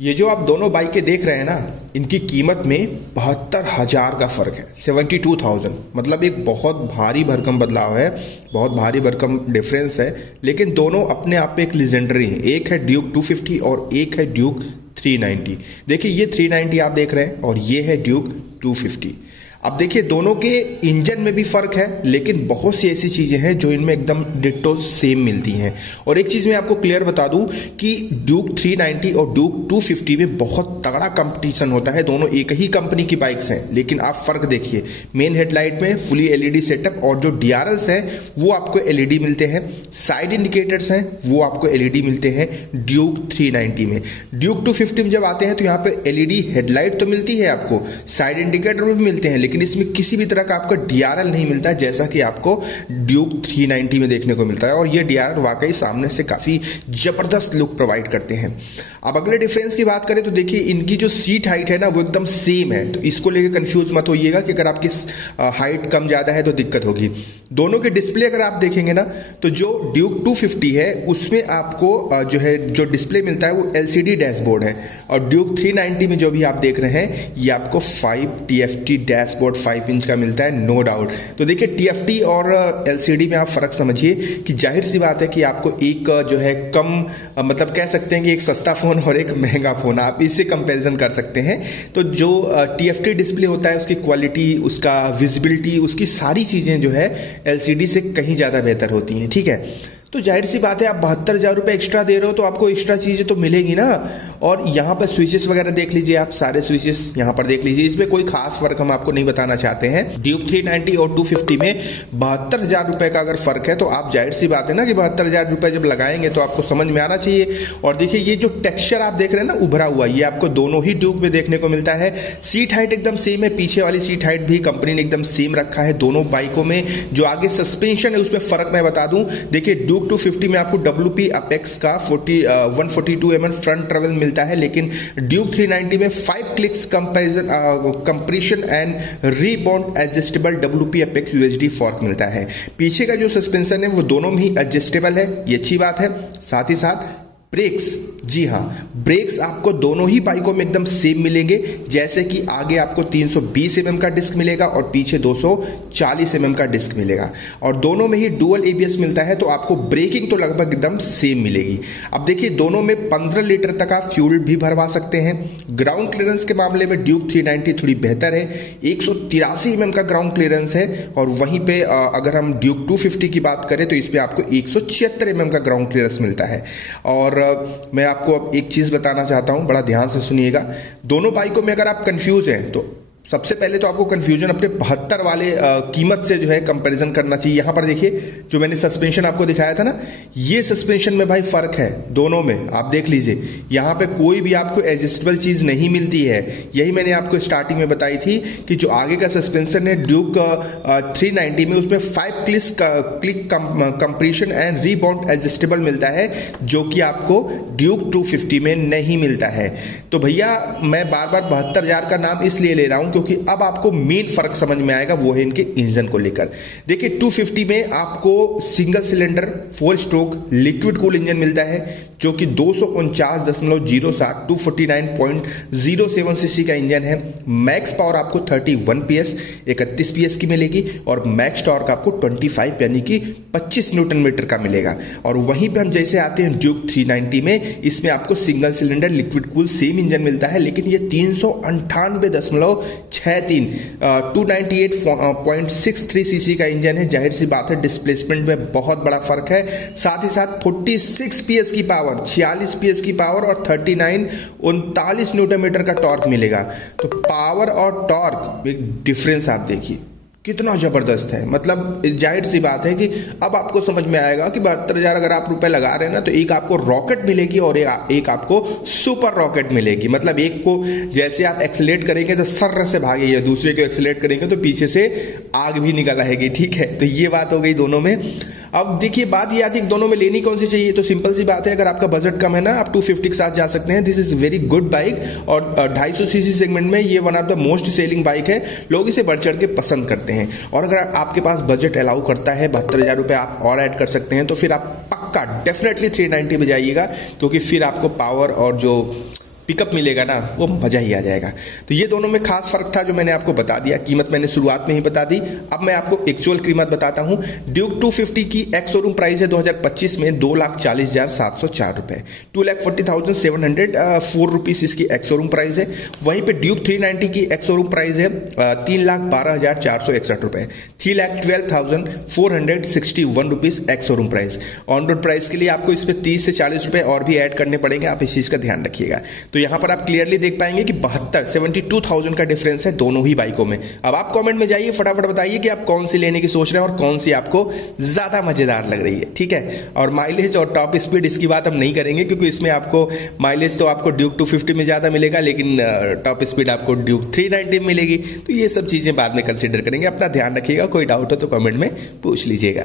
ये जो आप दोनों बाइकें देख रहे हैं ना, इनकी कीमत में 72,000 का फ़र्क है। 72,000 मतलब एक बहुत भारी भरकम बदलाव है, बहुत भारी भरकम डिफरेंस है। लेकिन दोनों अपने आप में एक लेजेंडरी हैं। एक है ड्यूक 250 और एक है ड्यूक 390। देखिए ये 390 आप देख रहे हैं और ये है ड्यूक 250। अब देखिए दोनों के इंजन में भी फर्क है, लेकिन बहुत सी ऐसी चीजें हैं जो इनमें एकदम डिट्टो सेम मिलती हैं। और एक चीज मैं आपको क्लियर बता दूं कि ड्यूक 390 और ड्यूक 250 में बहुत तगड़ा कंपटीशन होता है। दोनों एक ही कंपनी की बाइक्स हैं, लेकिन आप फर्क देखिए, मेन हेडलाइट में फुली एलईडी सेटअप और जो डीआरएल्स हैं वो आपको एलईडी मिलते हैं, साइड इंडिकेटर्स हैं वो आपको एलईडी मिलते हैं ड्यूक 390 में। ड्यूक 250 में जब आते हैं तो यहाँ पे एलईडी हेडलाइट तो मिलती है आपको, साइड इंडिकेटर भी मिलते हैं, लेकिन इसमें किसी भी तरह का आपका डीआरएल नहीं मिलता, जैसा कि आपको ड्यूक 390 में देखने को मिलता है। और ये डीआरएल वाकई सामने से काफी जबरदस्त लुक प्रोवाइड करते हैं। अब अगले डिफरेंस की बात करें तो देखिए इनकी जो सीट हाइट है ना वो एकदम सेम है, तो इसको लेकर कंफ्यूज मत होइएगा कि अगर आपकी हाइट कम ज्यादा है तो दिक्कत होगी। दोनों के डिस्प्ले अगर आप देखेंगे ना तो जो ड्यूक 250 है उसमें आपको जो डिस्प्ले मिलता है वो एलसीडी डैशबोर्ड है, और ड्यूक 390 में जो भी आप देख रहे हैं ये आपको 5 TFT डैशबोर्ड 5 इंच का मिलता है, नो डाउट। तो देखिए TFT और एलसीडी में आप फर्क समझिए कि जाहिर सी बात है कि आपको एक जो है कम मतलब कह सकते हैं कि एक सस्ता फोन और एक महंगा फोन, आप इससे कंपैरिजन कर सकते हैं। तो जो TFT डिस्प्ले होता है उसकी क्वालिटी, उसका विजिबिलिटी, उसकी सारी चीजें जो है एलसीडी से कहीं ज्यादा बेहतर होती हैं, ठीक है। तो जाहिर सी बात है आप 72,000 रुपये एक्स्ट्रा दे रहे हो तो आपको एक्स्ट्रा चीजें तो मिलेगी ना। और यहाँ पर स्विचेस वगैरह देख लीजिए, आप सारे स्विचेस यहाँ पर देख लीजिए, इसमें कोई खास फर्क हम आपको नहीं बताना चाहते हैं। ड्यूक 390 और 250 में 72,000 रुपये का अगर फर्क है तो आप जाहिर सी बात है ना कि 72,000 रुपये जब लगाएंगे तो आपको समझ में आना चाहिए। और देखिए ये जो टेक्सचर आप देख रहे हैं ना उभरा हुआ, ये आपको दोनों ही ड्यूक में देखने को मिलता है। सीट हाइट एकदम सेम है, पीछे वाली सीट हाइट भी कंपनी ने एकदम सेम रखा है दोनों बाइकों में। जो आगे सस्पेंशन है उसमें फर्क मैं बता दूं, देखिए ड्यूक 250 में आपको WP अपेक्स का 142 mm फ्रंट ट्रेवल मिलता है, लेकिन ड्यूक 390 में 5 clicks compression and rebound adjustable WP apex UHD fork मिलता है। पीछे का जो सस्पेंशन है वो दोनों में ही एडजस्टेबल है, ये अच्छी बात है। साथ ही साथ ब्रेक्स, जी हाँ, ब्रेक्स आपको दोनों ही बाइकों में एकदम सेम मिलेंगे, जैसे कि आगे आपको 320 mm का डिस्क मिलेगा और पीछे 240 mm का डिस्क मिलेगा, और दोनों में ही डुअल ABS मिलता है, तो आपको ब्रेकिंग तो लगभग एकदम सेम मिलेगी। अब देखिए दोनों में 15 लीटर तक आप फ्यूल भी भरवा सकते हैं। ग्राउंड क्लियरेंस के मामले में ड्यूक 390 थोड़ी बेहतर है, 183 mm का ग्राउंड क्लियरेंस है, और वहीं पे अगर हम ड्यूक 250 की बात करें तो इसमें आपको 176 mm का ग्राउंड क्लियरेंस मिलता है। और मैं आपको अब एक चीज बताना चाहता हूं, बड़ा ध्यान से सुनिएगा। दोनों बाइकों में अगर आप कंफ्यूज हैं तो सबसे पहले तो आपको कंफ्यूजन अपने 72 वाले कीमत से जो है कंपैरिजन करना चाहिए। यहां पर देखिए जो मैंने सस्पेंशन आपको दिखाया था ना, ये सस्पेंशन में भाई फर्क है दोनों में, आप देख लीजिए। यहां पे कोई भी आपको एडजस्टेबल चीज नहीं मिलती है, यही मैंने आपको स्टार्टिंग में बताई थी कि जो आगे का सस्पेंशन है ड्यूक 390 में उसमें 5 click compression and rebound adjustable मिलता है, जो कि आपको ड्यूक 250 में नहीं मिलता है। तो भैया मैं बार बार 72,000 का नाम इसलिए ले रहा हूं क्योंकि अब आपको मेन फर्क समझ में आएगा, वो है इनके इंजन को लेकर। देखिए 250 में आपको single cylinder 4 stroke liquid cool engine मिलता है, जो कि 249.07 249.07 सीसी का इंजन है। मैक्स पावर आपको 31 PS 31 PS की मिलेगी, और मैक्स टॉर्क आपको 25 यानी कि 25 न्यूटन मीटर का मिलेगा। और वहीं पे हम जैसे आते हैं ड्यूक 390 में, इसमें आपको single cylinder liquid cool same engine मिलता है, लेकिन ये 398.63 298.63 सीसी का इंजन है। जाहिर सी बात है डिस्प्लेसमेंट में बहुत बड़ा फर्क है। साथ ही साथ 46 PS की पावर, 46 PS की पावर और 39 न्यूटन मीटर का टॉर्क मिलेगा। तो पावर और टॉर्क में डिफरेंस आप देखिए कितना जबरदस्त है। मतलब जाहिर सी बात है कि अब आपको समझ में आएगा कि 72,000 अगर आप रुपए लगा रहे हैं ना, तो एक आपको रॉकेट मिलेगी और एक आपको सुपर रॉकेट मिलेगी। मतलब एक को जैसे आप एक्सीलेट करेंगे तो सर्र से भागेगी, दूसरे को एक्सीलेट करेंगे तो पीछे से आग भी निकल आएगी, ठीक है। तो ये बात हो गई दोनों में। अब देखिए बात ये आती है दोनों में लेनी कौन सी चाहिए, तो सिंपल सी बात है, अगर आपका बजट कम है ना, आप 250 के साथ जा सकते हैं। This is very good bike, और 250 सीसी सेगमेंट में ये one of the most selling bike है, लोग इसे बढ़ चढ़ के पसंद करते हैं। और अगर आपके पास बजट अलाउ करता है, 72,000 रुपये आप और ऐड कर सकते हैं, तो फिर आप पक्का डेफिनेटली 390 में जाइएगा, क्योंकि फिर आपको पावर और जो पिकअप मिलेगा ना, वो मजा ही आ जाएगा। तो ये दोनों में खास फर्क था जो मैंने आपको बता दिया। कीमत मैंने शुरुआत में ही बता दी। अब मैं आपको एक्चुअल कीमत बताता हूं। ड्यूक 250 की एक्स शोरूम प्राइस है 2025 में 2,40,704 रुपए, 2,40,704 रुपीज इसकी एक्स शोरूम प्राइस है। वहीं पे ड्यूक 390 की एक्स शोरूम प्राइस है 3,12,461 रुपए, 3,12,461 rupees ex showroom price. On road price के लिए आपको इसमें 30 से 40 रुपए और भी ऐड करने पड़ेंगे, आप इस चीज का ध्यान रखिएगा। तो यहां पर आप क्लियरली देख पाएंगे कि 72,000 का डिफरेंस है दोनों ही बाइकों में। अब आप कमेंट में जाइए, फटाफट बताइए कि आप कौन सी लेने की सोच रहे हैं और कौन सी आपको ज्यादा मजेदार लग रही है, ठीक है। और माइलेज और टॉप स्पीड इसकी बात हम नहीं करेंगे, क्योंकि इसमें आपको माइलेज तो आपको ड्यूक 250 में ज्यादा मिलेगा, लेकिन टॉप स्पीड आपको ड्यूक 390 में मिलेगी। तो ये सब चीजें बाद में कंसिडर करेंगे। अपना ध्यान रखिएगा, कोई डाउट हो तो कमेंट में पूछ लीजिएगा।